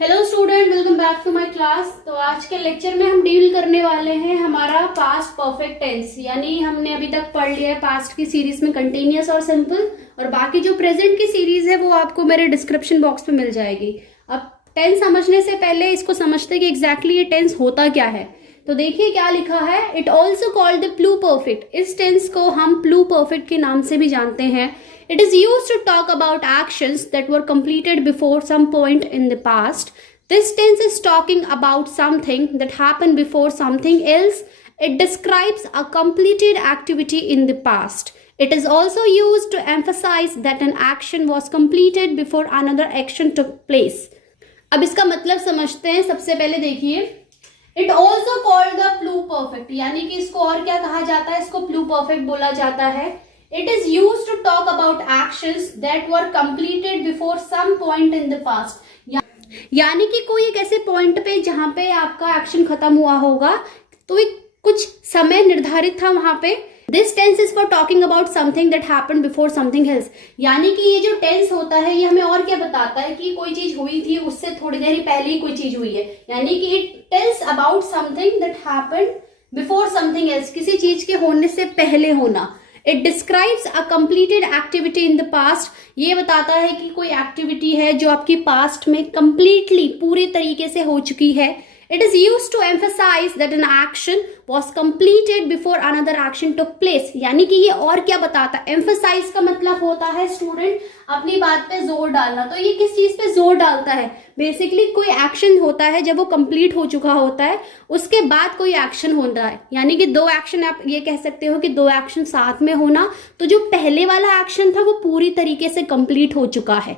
Hello student, welcome back to my class. तो आज के लेक्चर में हम डील करने वाले हैं हमारा पास्ट परफेक्ट टेंस। यानी हमने अभी तक पढ़ लिया है पास्ट की सीरीज में कंटिन्यूअस और सिंपल, और बाकी जो प्रेजेंट की सीरीज है वो आपको मेरे डिस्क्रिप्शन बॉक्स में मिल जाएगी। अब टेंस समझने से पहले इसको समझते हैं कि एग्जैक्टली ये टेंस होता क्या है। तो देखिए क्या लिखा है, it also called the pluperfect. इस टेंस को हम प्लू परफेक्ट के नाम से भी जानते हैं। It is used to talk about actions that were completed before some point in the past. This tense is talking about something that happened before something else. It describes a completed activity in the past. It is also used to emphasize that an action was completed before another action took place. अब इसका मतलब समझते हैं। सबसे पहले देखिए, it also called the pluperfect, यानी कि इसको और क्या कहा जाता है, इसको प्लू परफेक्ट बोला जाता है। It is used to talk about actions that were completed before some point in the past. यानी कि कोई एक ऐसे पॉइंट पे जहां पे आपका एक्शन खत्म हुआ होगा, तो एक कुछ समय निर्धारित था वहां पे। This tense is for talking about something that happened before something else. यानी कि ये जो टेंस होता है ये हमें और क्या बताता है कि कोई चीज हुई थी, उससे थोड़ी देर पहले ही कोई चीज हुई है। यानी कि it tells about something that happened before something else, किसी चीज के होने से पहले होना। It describes a completed activity in the past. ये बताता है कि कोई एक्टिविटी है जो आपकी पास्ट में completely पूरे तरीके से हो चुकी है। It is used to emphasize that an action was completed before another action took place. यानी कि ये और क्या बताता है, emphasize का मतलब होता है स्टूडेंट अपनी बात पे जोर डालना। तो ये किस चीज पे जोर डालता है, बेसिकली कोई एक्शन होता है जब वो कंप्लीट हो चुका होता है, उसके बाद कोई एक्शन होता है। यानी कि दो एक्शन, आप ये कह सकते हो कि दो एक्शन साथ में होना, तो जो पहले वाला एक्शन था वो पूरी तरीके से कंप्लीट हो चुका है।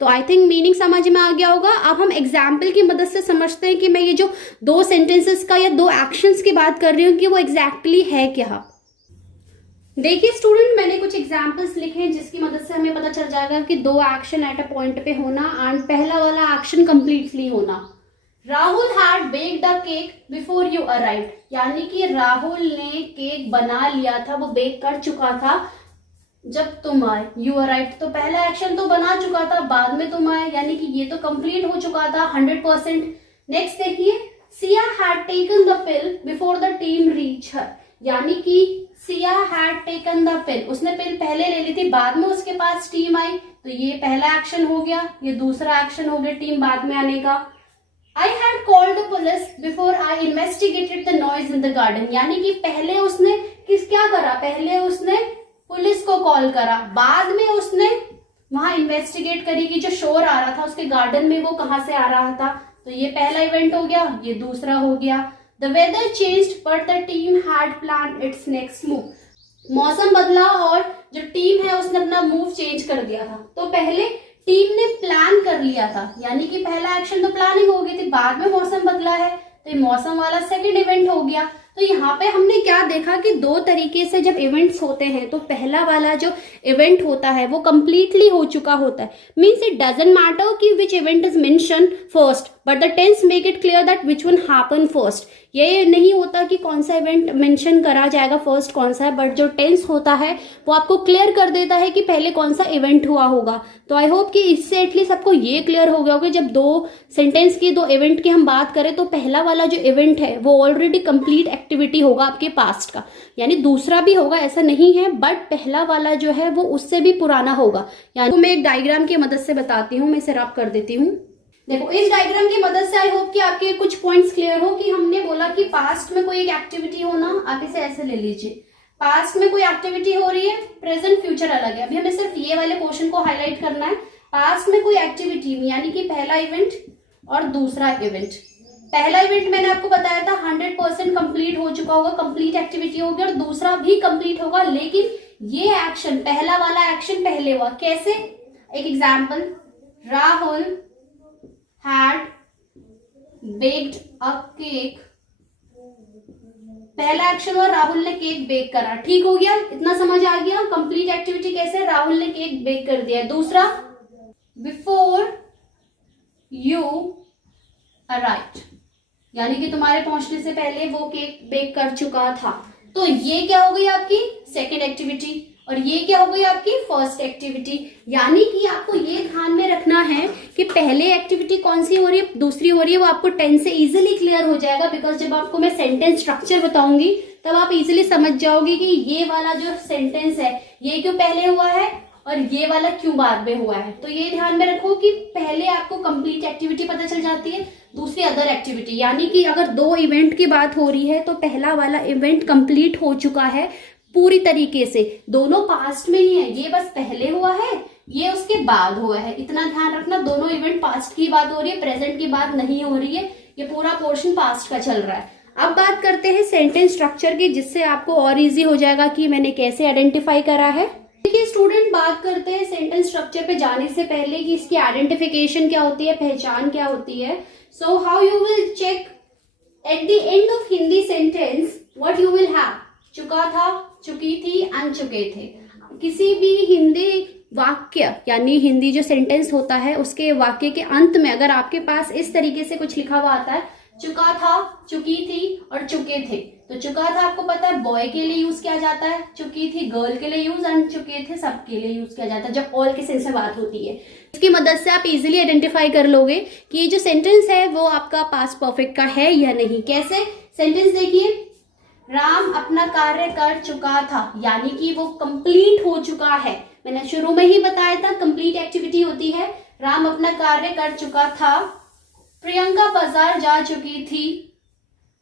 तो आई थिंक मीनिंग समझ में आ गया होगा। अब हम एग्जाम्पल की मदद से समझते हैं कि मैं ये जो दो सेंटेंसेस का या दो एक्शंस की बात कर रही हूँ कि वो एग्जैक्टली है क्या। देखिए स्टूडेंट, मैंने कुछ एग्जाम्पल्स लिखे हैं जिसकी मदद से हमें पता चल जाएगा कि दो एक्शन एट अ पॉइंट पे होना एंड पहला वाला एक्शन कंप्लीटली होना। Rahul had baked the cake before you arrived, यानी कि राहुल ने केक बना लिया था, वो बेक कर चुका था जब तुम आए। यू अराइव्ड, तो पहला एक्शन तो बना चुका था, बाद में तुम आए, यानी कि ये तो कंप्लीट हो चुका था 100%। नेक्स्ट देखिए, Siya had taken the pill before the team reach हर, यानी कि सिया हैड टेकन द पिल, उसने पिल पहले ले ली थी, बाद में उसके पास टीम आई, तो ये पहला एक्शन हो गया। ये दूसरा एक्शन हो गया टीम बाद में आने का। I had called the police before I investigated the noise in the garden, यानी कि पहले उसने क्या करा, पहले उसने पुलिस को कॉल करा, बाद में उसने वहां इन्वेस्टिगेट करी कि जो शोर आ रहा था उसके गार्डन में वो कहां से आ रहा था। तो ये पहला इवेंट हो गया, ये दूसरा हो गया। The weather changed but the team had plan its next move, मौसम बदला और जो टीम है उसने अपना मूव चेंज कर दिया था। तो पहले टीम ने प्लान कर लिया था, यानी कि पहला एक्शन तो प्लानिंग हो गई थी, बाद में मौसम बदला है, तो ये मौसम वाला सेकंड इवेंट हो गया। तो यहाँ पे हमने क्या देखा कि दो तरीके से जब इवेंट्स होते हैं तो पहला वाला जो इवेंट होता है वो कंप्लीटली हो चुका होता है। मीन्स इट डजंट मैटर कि which event is mention first, but the tens make it clear that which one happen first. ये नहीं होता कि कौन सा इवेंट मेंशन करा जाएगा फर्स्ट कौन सा है, बट जो टेंस होता है वो आपको क्लियर कर देता है कि पहले कौन सा इवेंट हुआ होगा। तो आई होप कि इससे एटलीस्ट आपको ये क्लियर हो गया होगा, जब दो सेंटेंस की दो इवेंट की हम बात करें तो पहला वाला जो इवेंट है वो ऑलरेडी कंप्लीट एक्टिविटी होगा आपके पास्ट का, यानी दूसरा भी होगा ऐसा नहीं है, बट पहला वाला जो है वो उससे भी पुराना होगा। यानी मैं एक डायग्राम की मदद से बताती हूँ, मैं इसे रब कर देती हूँ। देखो इस डायग्राम की मदद से आई होप कि आपके कुछ पॉइंट्स क्लियर हो कि हमने बोला कि पास्ट में कोई एक एक्टिविटी होना, आप इसे ऐसे ले लीजिए, पास्ट में कोई एक्टिविटी हो रही है, प्रेजेंट फ्यूचर अलग है। अभी हमें सिर्फ ये वाले पोर्शन को हाईलाइट करना है। पास्ट में कोई एक्टिविटी यानी कि पहला इवेंट और दूसरा इवेंट। पहला इवेंट मैंने आपको बताया था 100% कंप्लीट हो चुका होगा, कंप्लीट एक्टिविटी होगी, और दूसरा भी कंप्लीट होगा, लेकिन ये एक्शन पहला वाला एक्शन पहले हुआ। कैसे, एक example, Rahul had baked a cake, पहला एक्शन हुआ राहुल ने केक बेक करा, ठीक हो गया, इतना समझ आ गया। कंप्लीट एक्टिविटी कैसे, राहुल ने केक बेक कर दिया। दूसरा, बिफोर यू अराइव्ड, यानी कि तुम्हारे पहुंचने से पहले वो केक बेक कर चुका था। तो ये क्या हो गई आपकी सेकेंड एक्टिविटी। और ये क्या हो गई आपकी फर्स्ट एक्टिविटी। यानी कि आपको ये ध्यान में रखना है कि पहले एक्टिविटी कौन सी हो रही है, दूसरी हो रही है, वो आपको टेंस से इजीली क्लियर हो जाएगा। बिकॉज जब आपको मैं सेंटेंस स्ट्रक्चर बताऊंगी तब आप इजीली समझ जाओगे कि ये वाला जो सेंटेंस है ये क्यों पहले हुआ है और ये वाला क्यों बाद में हुआ है। तो ये ध्यान में रखो कि पहले आपको कंप्लीट एक्टिविटी पता चल जाती है, दूसरी अदर एक्टिविटी। यानी कि अगर दो इवेंट की बात हो रही है तो पहला वाला इवेंट कंप्लीट हो चुका है पूरी तरीके से, दोनों पास्ट में ही है, ये बस पहले हुआ है, ये उसके बाद हुआ है। इतना ध्यान रखना, दोनों इवेंट पास्ट की बात हो रही है, प्रेजेंट की बात नहीं हो रही है, ये पूरा पोर्शन पास्ट का चल रहा है। अब बात करते हैं सेंटेंस स्ट्रक्चर की, जिससे आपको और इजी हो जाएगा कि मैंने कैसे आइडेंटिफाई करा है। देखिए स्टूडेंट, बात करते हैं सेंटेंस स्ट्रक्चर पे जाने से पहले कि इसकी आइडेंटिफिकेशन क्या होती है, पहचान क्या होती है। So how you will check at the end of Hindi sentence what you will have, चुका था, चुकी थी एंड चुके थे। किसी भी हिंदी वाक्य यानी हिंदी जो सेंटेंस होता है उसके वाक्य के अंत में अगर आपके पास इस तरीके से कुछ लिखा हुआ आता है, चुका था, चुकी थी और चुके थे। तो चुका था आपको पता है बॉय के लिए यूज किया जाता है, चुकी थी गर्ल के लिए यूज, एंड चुके थे सबके लिए यूज किया जाता है जब ऑल के सेंस में बात होती है। इसकी मदद से आप इजीली आइडेंटिफाई कर लोगे कि ये जो सेंटेंस है वो आपका पास्ट परफेक्ट का है या नहीं। कैसे? सेंटेंस देखिए, राम अपना कार्य कर चुका था, यानी कि वो कंप्लीट हो चुका है। मैंने शुरू में ही बताया था कंप्लीट एक्टिविटी होती है। राम अपना कार्य कर चुका था, प्रियंका बाजार जा चुकी थी,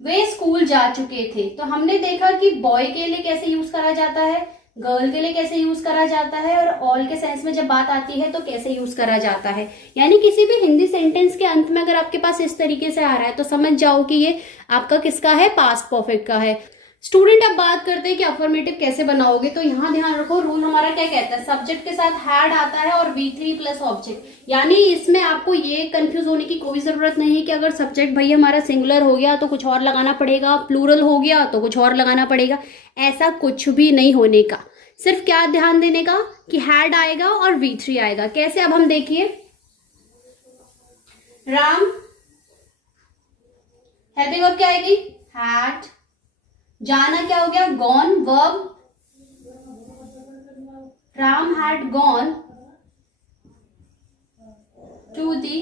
वे स्कूल जा चुके थे। तो हमने देखा कि बॉय के लिए कैसे यूज करा जाता है, गर्ल के लिए कैसे यूज करा जाता है, और ऑल के सेंस में जब बात आती है तो कैसे यूज करा जाता है। यानी किसी भी हिंदी सेंटेंस के अंत में अगर आपके पास इस तरीके से आ रहा है तो समझ जाओ कि ये आपका किसका है, पास्ट परफेक्ट का है। स्टूडेंट, अब बात करते हैं कि अफर्मेटिव कैसे बनाओगे। तो यहाँ ध्यान रखो, रूल हमारा क्या कहता है, सब्जेक्ट के साथ हैड आता है और V3 प्लस ऑब्जेक्ट। यानी इसमें आपको ये कंफ्यूज होने की कोई जरूरत नहीं है कि अगर सब्जेक्ट भैया हमारा सिंगुलर हो गया तो कुछ और लगाना पड़ेगा, प्लूरल हो गया तो कुछ और लगाना पड़ेगा। ऐसा कुछ भी नहीं होने का, सिर्फ क्या ध्यान देने का कि हैड आएगा और V3 आएगा। कैसे? अब हम देखिए, राम हेल्पिंग वर्ब क्या आएगी, हैड। जाना क्या हो गया, gone verb, Ram had gone to the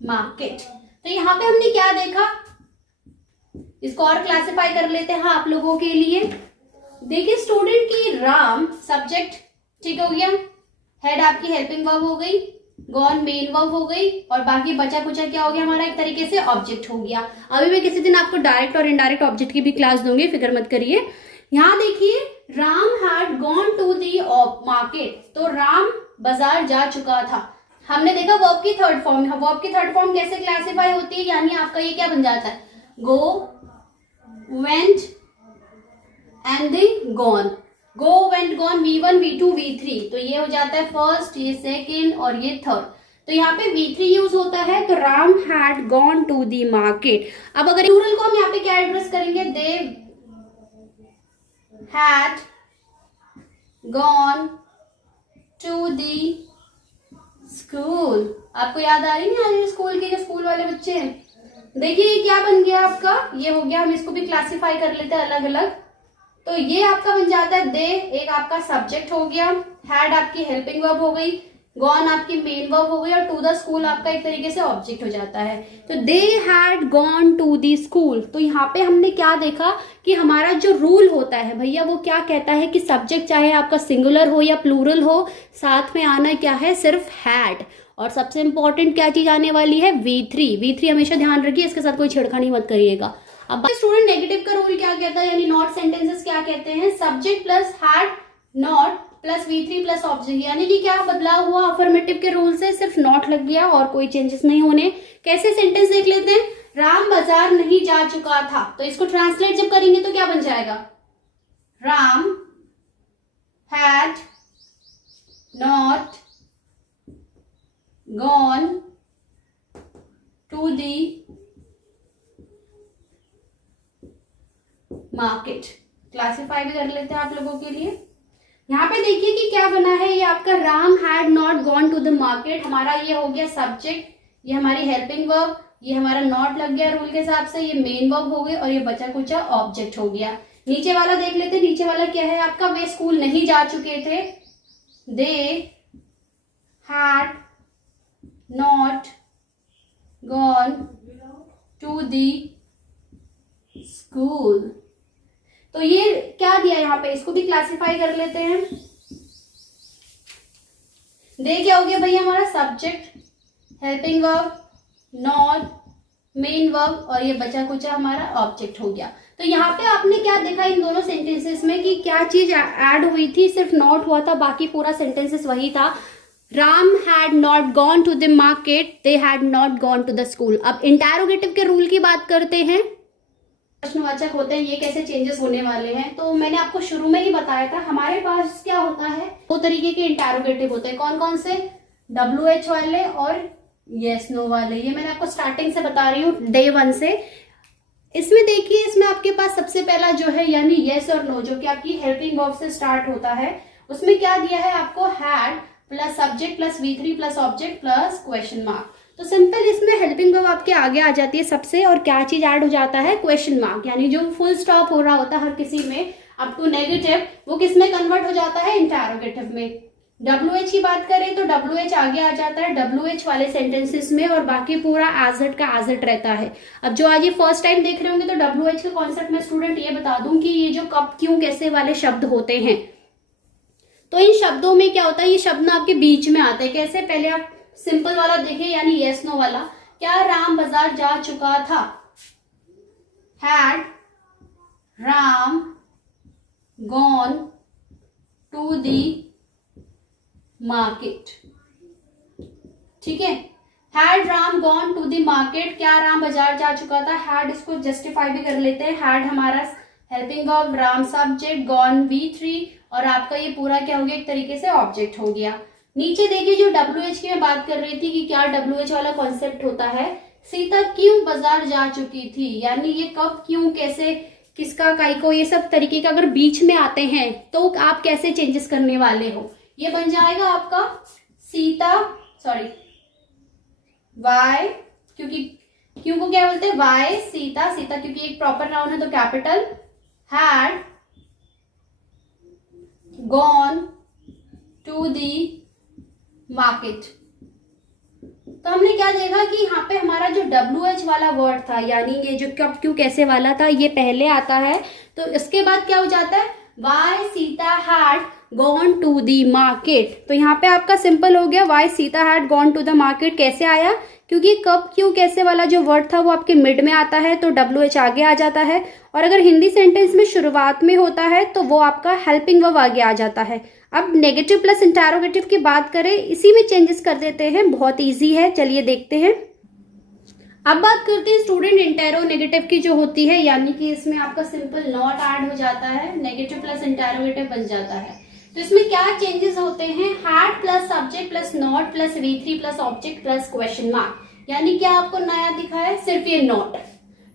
market. तो यहां पे हमने क्या देखा, इसको और क्लासिफाई कर लेते हैं आप लोगों के लिए। देखिए स्टूडेंट की राम सब्जेक्ट ठीक हो गया, हेड आपकी हेल्पिंग वर्ब हो गई, गॉन मेन वर्ब हो गई, और बाकी बचा कुचा क्या हो गया हमारा, एक तरीके से ऑब्जेक्ट हो गया। अभी मैं किसी दिन आपको डायरेक्ट और इनडायरेक्ट ऑब्जेक्ट की भी क्लास दूंगी, फिक्र मत करिए। यहाँ देखिए, Ram had gone to the market, तो राम बाजार जा चुका था। हमने देखा वर्ब की थर्ड फॉर्म, वर्ब की थर्ड फॉर्म कैसे क्लासिफाई होती है, यानी आपका ये क्या बन जाता है, go, went and the gone. Go, went, gone, V1, V2, V3। तो ये हो जाता है फर्स्ट, ये सेकेंड और ये थर्ड। तो यहाँ पे V3 यूज होता है, तो Ram had gone to the market. अब अगर प्लूरल को हम यहाँ पे क्या एड्रेस करेंगे, they had gone to the school. आपको याद आ रही है ना स्कूल की, जो स्कूल वाले बच्चे हैं। देखिए ये क्या बन गया आपका, ये हो गया, हम इसको भी क्लासिफाई कर लेते हैं अलग अलग। तो ये आपका बन जाता है दे, एक आपका सब्जेक्ट हो गया, हैड आपकी हेल्पिंग वर्ब हो गई, गॉन आपकी मेन वर्ब हो गई, और टू द स्कूल आपका एक तरीके से ऑब्जेक्ट हो जाता है। तो they had gone to the school. तो यहाँ पे हमने क्या देखा कि हमारा जो रूल होता है भैया वो क्या कहता है कि सब्जेक्ट चाहे आपका सिंगुलर हो या प्लूरल हो, साथ में आना क्या है, सिर्फ हैड। और सबसे इंपॉर्टेंट क्या चीज आने वाली है, V3। V3 हमेशा ध्यान रखिए, इसके साथ कोई छेड़खानी मत करिएगा। अब स्टूडेंट, नेगेटिव का रूल क्या कहता है, यानी नॉट सेंटेंसेस क्या कहते हैं, subject plus had not plus V3 plus object. यानी कि क्या बदलाव हुआ अफर्मेटिव के रूल से, सिर्फ नॉट लग गया और कोई चेंजेस नहीं होने। कैसे? सेंटेंस देख लेते हैं, राम बाजार नहीं जा चुका था। तो इसको ट्रांसलेट जब करेंगे तो क्या बन जाएगा, Ram had not gone to the market. Classify भी कर लेते हैं आप लोगों के लिए। यहाँ पे देखिए कि क्या बना है, ये आपका Ram had not gone to the market, हमारा ये हो गया सब्जेक्ट, ये हमारी हेल्पिंग वर्ब, ये हमारा नॉट लग गया रूल के हिसाब से, ये मेन वर्ब हो गई, और ये बचा कुचा ऑब्जेक्ट हो गया। नीचे वाला देख लेते हैं। नीचे वाला क्या है आपका, वे स्कूल नहीं जा चुके थे, they had not gone to the school. तो ये क्या दिया यहाँ पे, इसको भी क्लासिफाई कर लेते हैं। दे क्या हो गया भैया हमारा subject, helping verb, not, main verb, और ये बचा कुचा हमारा ऑब्जेक्ट हो गया। तो यहाँ पे आपने क्या देखा इन दोनों सेंटेंसेस में कि क्या चीज ऐड हुई थी, सिर्फ नॉट हुआ था, बाकी पूरा सेंटेंसेस वही था। Ram had not gone to the market, they had not gone to the school. अब इंटरोगेटिव के रूल की बात करते हैं, प्रश्नवाचक होते हैं, ये कैसे चेंजेस होने वाले हैं। तो मैंने आपको शुरू में ही बताया था, हमारे पास क्या होता है, दो तरीके के इंटरोगेटिव होते हैं। कौन कौन से, WH वाले और यस नो वाले। ये मैंने आपको स्टार्टिंग से बता रही हूँ, डे 1 से। इसमें देखिए, इसमें आपके पास सबसे पहला जो है यानी यस और नो, जो कि आपकी हेल्पिंग वर्ब से स्टार्ट होता है, उसमें क्या दिया है आपको, had plus subject plus V3 plus object plus question mark. तो सिंपल इसमें हेल्पिंग वर्ब आपके आगे आ जाती है सबसे, और क्या चीज ऐड हो जाता है, क्वेश्चन मार्क, यानी जो फुल स्टॉप हो रहा होता है हर किसी में अप टू नेगेटिव, वो किस में कन्वर्ट हो जाता है, इंटरोगेटिव में। WH की बात करें तो WH आगे आ जाता है WH वाले सेंटेंसेस में, और बाकी पूरा एज इट का एज इट रहता है। अब जो आज ये फर्स्ट टाइम देख रहे होंगे तो WH के कॉन्सेप्ट में स्टूडेंट ये बता दूं कि ये जो कब क्यों कैसे वाले शब्द होते हैं, तो इन शब्दों में क्या होता है, ये शब्द ना आपके बीच में आते हैं। कैसे, पहले आप सिंपल वाला देखें यानी यस नो वाला, क्या राम बाजार जा चुका था, had Ram gone to the market. ठीक है, had Ram gone to the market, क्या राम बाजार जा चुका था। हैड इसको जस्टिफाई भी कर लेते हैं, हैड हमारा helping verb, Ram subject, gone V3, और आपका ये पूरा क्या हो गया, एक तरीके से ऑब्जेक्ट हो गया। नीचे देखिए जो WH की मैं बात कर रही थी कि क्या WH वाला कॉन्सेप्ट होता है, सीता क्यों बाजार जा चुकी थी, यानी ये कब क्यों कैसे किसका काई को, ये सब तरीके का अगर बीच में आते हैं तो आप कैसे चेंजेस करने वाले हो। ये बन जाएगा आपका सीता, सॉरी वाई, क्योंकि क्यों को क्या बोलते हैं, वाई सीता, सीता क्योंकि एक प्रॉपर नाउन है तो capital, had gone to the market. तो हमने क्या देखा कि यहाँ पे हमारा जो WH वाला वर्ड था, यानी ये जो कब क्यों कैसे वाला था, ये पहले आता है। तो इसके बाद क्या हो जाता है, why Sita had gone to the market. तो यहाँ पे आपका सिंपल हो गया, why Sita had gone to the market. कैसे आया, क्योंकि कब क्यों कैसे वाला जो वर्ड था वो आपके मिड में आता है तो WH आगे आ जाता है, और अगर हिंदी सेंटेंस में शुरुआत में होता है तो वो आपका हेल्पिंग वर्ब आगे आ जाता है। अब नेगेटिव प्लस इंटरोगेटिव की बात करें, इसी में चेंजेस कर देते हैं, बहुत इजी है, चलिए देखते हैं। अब बात करते हैं स्टूडेंट इंटेरोनेगेटिव की जो होती है, यानी कि इसमें आपका सिंपल नॉट ऐड हो जाता है, नेगेटिव प्लस इंटेरोगेटिव बन जाता है। तो इसमें क्या चेंजेस होते हैं, had plus subject plus not plus V3 plus object plus question mark, यानी क्या आपको नया दिखा है, सिर्फ ये नॉट।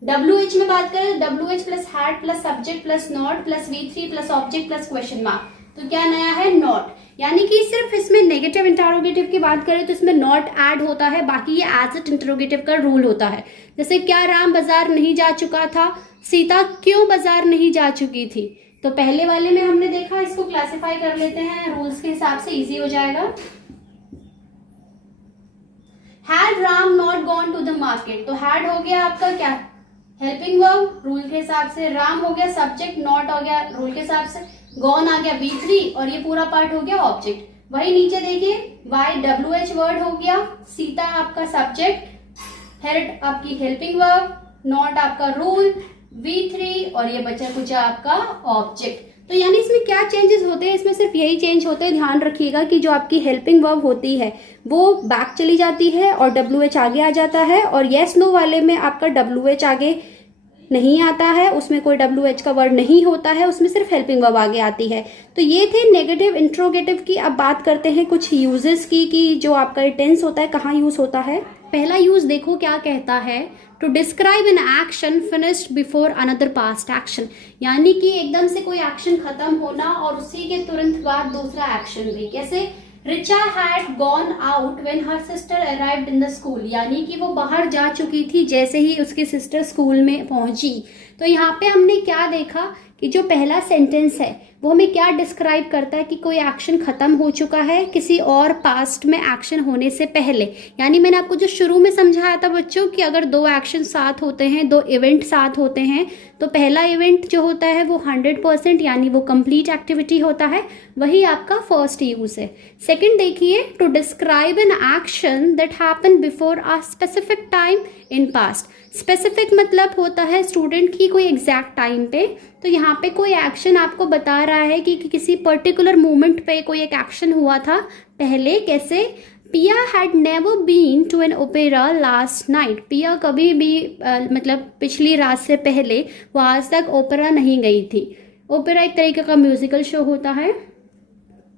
WH में बात करें WH plus had plus subject plus not plus V3 plus object plus question mark, तो क्या नया है, नॉट। यानी कि सिर्फ इसमें नेगेटिव इंटरोगेटिव की बात करें तो इसमें नॉट ऐड होता है, बाकी ये एज इट इंटरोगेटिव का रूल होता है। जैसे क्या राम बाजार नहीं जा चुका था, सीता क्यों बाजार नहीं जा चुकी थी। तो पहले वाले में हमने देखा, इसको क्लासिफाई कर लेते हैं रूल्स के हिसाब से, इजी हो जाएगा। Had Ram not gone to the market, तो हैड हो गया आपका क्या, हेल्पिंग वर्ब रूल के हिसाब से, राम हो गया सब्जेक्ट, नॉट हो गया रूल के हिसाब से, गॉन आ गया V3, और ये पूरा पार्ट हो गया ऑब्जेक्ट। वही नीचे देखिए, वाई WH वर्ड हो गया, सीता आपका सब्जेक्ट, हेड आपकी हेल्पिंग वर्ब, नॉट आपका रूल, V3, और ये बचा कुछ आपका ऑब्जेक्ट। तो यानी इसमें क्या चेंजेस होते हैं, इसमें सिर्फ यही चेंज होते हैं, ध्यान रखिएगा कि जो आपकी हेल्पिंग वर्ब होती है वो बैक चली जाती है और WH आगे आ जाता है, और यस नो वाले में आपका WH आगे नहीं आता है, उसमें कोई WH का वर्ड नहीं होता है, उसमें सिर्फ हेल्पिंग वर्ब आगे आती है। तो ये थे नेगेटिव इंट्रोगेटिव की। अब बात करते हैं कुछ यूजेस की कि जो आपका टेंस होता है कहाँ यूज होता है। पहला यूज देखो क्या कहता है, to describe an action finished before another past action, यानी कि एकदम से कोई एक्शन खत्म होना और उसी के तुरंत बाद दूसरा एक्शन भी। कैसे, Richa had gone out when her sister arrived in the school, यानी कि वो बाहर जा चुकी थी जैसे ही उसकी सिस्टर स्कूल में पहुंची। तो यहाँ पे हमने क्या देखा कि जो पहला सेंटेंस है वो हमें क्या डिस्क्राइब करता है कि कोई एक्शन खत्म हो चुका है किसी और पास्ट में एक्शन होने से पहले। यानी मैंने आपको जो शुरू में समझाया था बच्चों कि अगर दो एक्शन साथ होते हैं, दो इवेंट साथ होते हैं, तो पहला इवेंट जो होता है वो 100% यानी वो कंप्लीट एक्टिविटी होता है, वही आपका फर्स्ट यूज है। सेकंड देखिए, to describe an action that happen before a specific time in past. Specific मतलब होता है स्टूडेंट की कोई एग्जैक्ट टाइम पे, तो यहाँ पे कोई एक्शन आपको बता रहा है कि किसी पर्टिकुलर मोमेंट पे कोई एक एक्शन हुआ था पहले। कैसे? Piya had never been to an opera last night. Piya कभी भी मतलब पिछली रात से पहले वो आज तक ओपेरा नहीं गई थी। ओपेरा एक तरीके का म्यूजिकल शो होता है।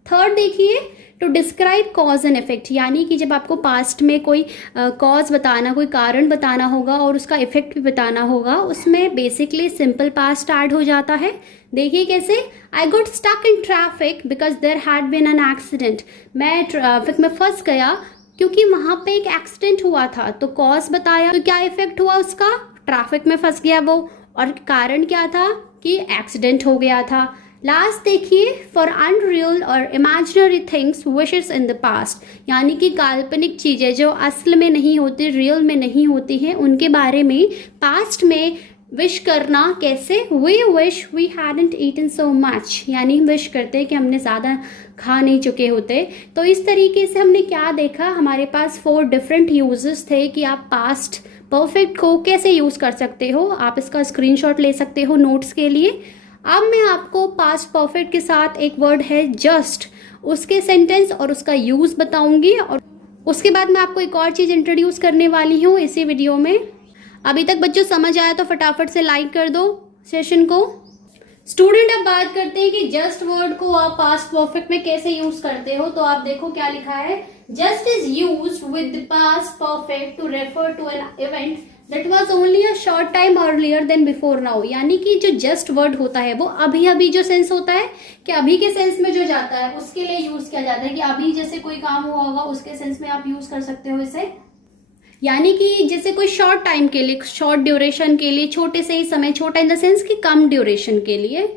थर्ड देखिए, to describe cause and effect, यानी कि जब आपको पास्ट में कोई कॉज बताना, कोई कारण बताना होगा और उसका इफेक्ट भी बताना होगा, उसमें बेसिकली सिंपल पास्ट ऐड हो जाता है। देखिए कैसे, I got stuck in traffic because there had been an accident. मैं ट्रैफिक में फंस गया क्योंकि वहां पे एक एक्सीडेंट हुआ था। तो कॉज बताया, तो क्या इफेक्ट हुआ उसका? ट्रैफिक में फंस गया वो, और कारण क्या था कि एक्सीडेंट हो गया था। लास्ट देखिए, फॉर अनरियल और imaginary things wishes in the past, यानी कि काल्पनिक चीजें जो असल में नहीं होती, रियल में नहीं होती हैं, उनके बारे में पास्ट में विश करना। कैसे? We wish we hadn't eaten so much, यानी विश करते हैं कि हमने ज़्यादा खा नहीं चुके होते। तो इस तरीके से हमने क्या देखा, हमारे पास 4 डिफरेंट यूजेस थे कि आप पास्ट परफेक्ट को कैसे यूज़ कर सकते हो। आप इसका स्क्रीनशॉट ले सकते हो नोट्स के लिए। अब मैं आपको पास्ट परफेक्ट के साथ एक वर्ड है जस्ट, उसके सेंटेंस और उसका यूज बताऊंगी, और उसके बाद मैं आपको एक और चीज इंट्रोड्यूस करने वाली हूँ इसी वीडियो में। अभी तक बच्चों समझ आया तो फटाफट से लाइक कर दो सेशन को। स्टूडेंट, अब बात करते हैं कि जस्ट वर्ड को आप पास्ट परफेक्ट में कैसे यूज करते हो। तो आप देखो क्या लिखा है, just is used with the past perfect to refer to an event that was only a short time earlier than before now. यानी कि जो जस्ट वर्ड होता है वो अभी अभी जो सेंस होता है कि अभी के सेंस में जो जाता है उसके लिए यूज किया जाता है, कि अभी जैसे कोई काम हुआ होगा उसके सेंस में आप यूज कर सकते हो इसे। यानी कि जैसे कोई शॉर्ट टाइम के लिए, शॉर्ट ड्यूरेशन के लिए, छोटे से ही समय, छोटा इन द सेंस कि कम ड्यूरेशन के लिए।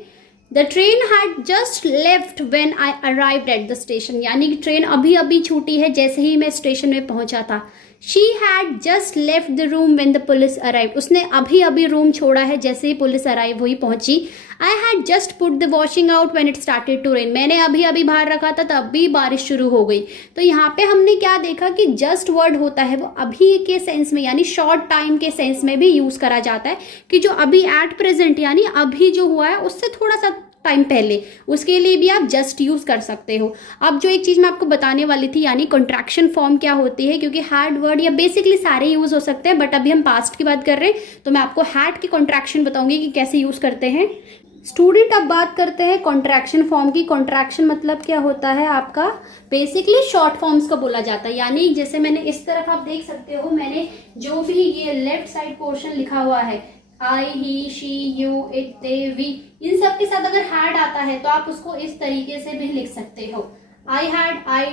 The train had just left when I arrived at the station, यानी कि ट्रेन अभी अभी छूटी है जैसे ही मैं स्टेशन में पहुंचा था। She had just left the room when the police arrived, उसने अभी अभी रूम छोड़ा है जैसे ही पुलिस अराइव हुई, पहुंची। I had just put the washing out when it started to rain, मैंने अभी अभी बाहर रखा था तब भी बारिश शुरू हो गई। तो यहाँ पे हमने क्या देखा कि जस्ट वर्ड होता है वो अभी के सेंस में, यानी शॉर्ट टाइम के सेंस में भी यूज करा जाता है, कि जो अभी एट प्रेजेंट यानी अभी जो हुआ है उससे थोड़ा सा टाइम पहले, उसके लिए भी आप जस्ट यूज कर सकते हो। अब जो एक चीज मैं आपको बताने वाली थी, यानी कॉन्ट्रैक्शन फॉर्म क्या होती है, क्योंकि हैड वर्ड या बेसिकली सारे यूज हो सकते हैं, बट अभी हम पास्ट की बात कर रहे हैं तो मैं आपको हैड की कॉन्ट्रैक्शन बताऊंगी कि कैसे यूज करते हैं। स्टूडेंट, अब बात करते हैं कॉन्ट्रैक्शन फॉर्म की। कॉन्ट्रैक्शन मतलब क्या होता है आपका, बेसिकली शॉर्ट फॉर्म्स का बोला जाता है। यानी जैसे मैंने इस तरफ आप देख सकते हो, मैंने जो भी ये लेफ्ट साइड पोर्शन लिखा हुआ है, I, he, she, you, it, they, we, इन सब के साथ अगर हैड आता है तो आप उसको इस तरीके से भी लिख सकते हो। आई हैड, आई,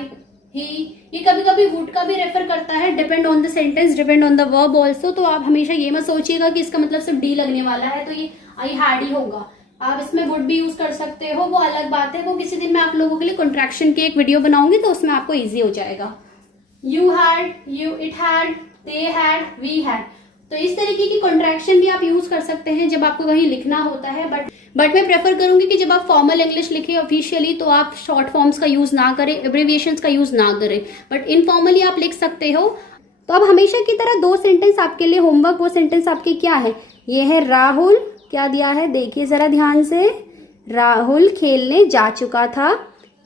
ही, ये कभी कभी वुड का भी रेफर करता है, depend on the sentence, depend on the verb also. तो आप हमेशा ये मत सोचिएगा कि इसका मतलब सिर्फ डी लगने वाला है तो ये आई हैड ही होगा। आप इसमें वुड भी यूज कर सकते हो, वो अलग बात है, वो किसी दिन मैं आप लोगों के लिए कॉन्ट्रैक्शन की एक वीडियो बनाऊंगी तो उसमें आपको ईजी हो जाएगा। You had, you, it had, they had, we had, तो इस तरीके की कॉन्ट्रैक्शन भी आप यूज कर सकते हैं जब आपको वही लिखना होता है। बट मैं प्रेफर करूंगी कि जब आप फॉर्मल इंग्लिश लिखें ऑफिशियली तो आप शॉर्ट फॉर्म्स का यूज ना करें, एब्रिविएशंस का यूज ना करें, बट इनफॉर्मली आप लिख सकते हो। तो अब हमेशा की तरह 2 सेंटेंस आपके लिए होमवर्क। वो सेंटेंस आपके क्या है, ये है राहुल, क्या दिया है देखिए जरा ध्यान से, राहुल खेलने जा चुका था,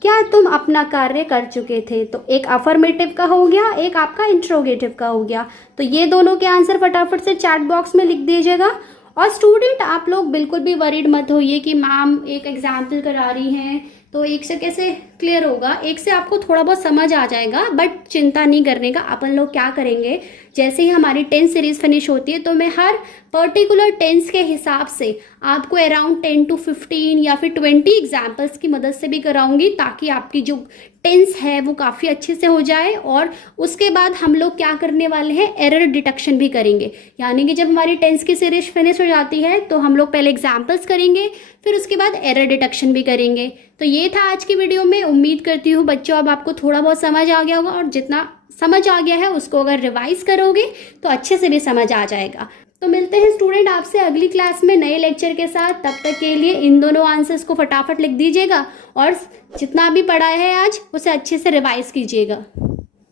क्या तुम अपना कार्य कर चुके थे। तो एक अफर्मेटिव का हो गया, एक आपका इंट्रोगेटिव का हो गया। तो ये दोनों के आंसर फटाफट से चैट बॉक्स में लिख दीजिएगा। और स्टूडेंट, आप लोग बिल्कुल भी वरीड मत होइए कि मैम एक एग्जाम्पल करा रही हैं तो एक से कैसे क्लियर होगा, एक से आपको थोड़ा बहुत समझ आ जाएगा, बट चिंता नहीं करने का। अपन लोग क्या करेंगे, जैसे ही हमारी 10 सीरीज फिनिश होती है तो मैं हर पर्टिकुलर टेंस के हिसाब से आपको अराउंड 10 to 15 या फिर 20 एग्जाम्पल्स की मदद से भी कराऊंगी, ताकि आपकी जो टेंस है वो काफ़ी अच्छे से हो जाए। और उसके बाद हम लोग क्या करने वाले हैं, एरर डिटेक्शन भी करेंगे। यानी कि जब हमारी टेंस की सीरीज फिनिश हो जाती है तो हम लोग पहले एग्जाम्पल्स करेंगे, फिर उसके बाद एरर डिटेक्शन भी करेंगे। तो ये था आज की वीडियो में। उम्मीद करती हूँ बच्चों अब आपको थोड़ा बहुत समझ आ गया होगा, और जितना समझ आ गया है उसको अगर रिवाइज करोगे तो अच्छे से भी समझ आ जाएगा। तो मिलते हैं स्टूडेंट आपसे अगली क्लास में नए लेक्चर के साथ। तब तक के लिए इन दोनों आंसर्स को फटाफट लिख दीजिएगा और जितना भी पढ़ा है आज उसे अच्छे से रिवाइज कीजिएगा।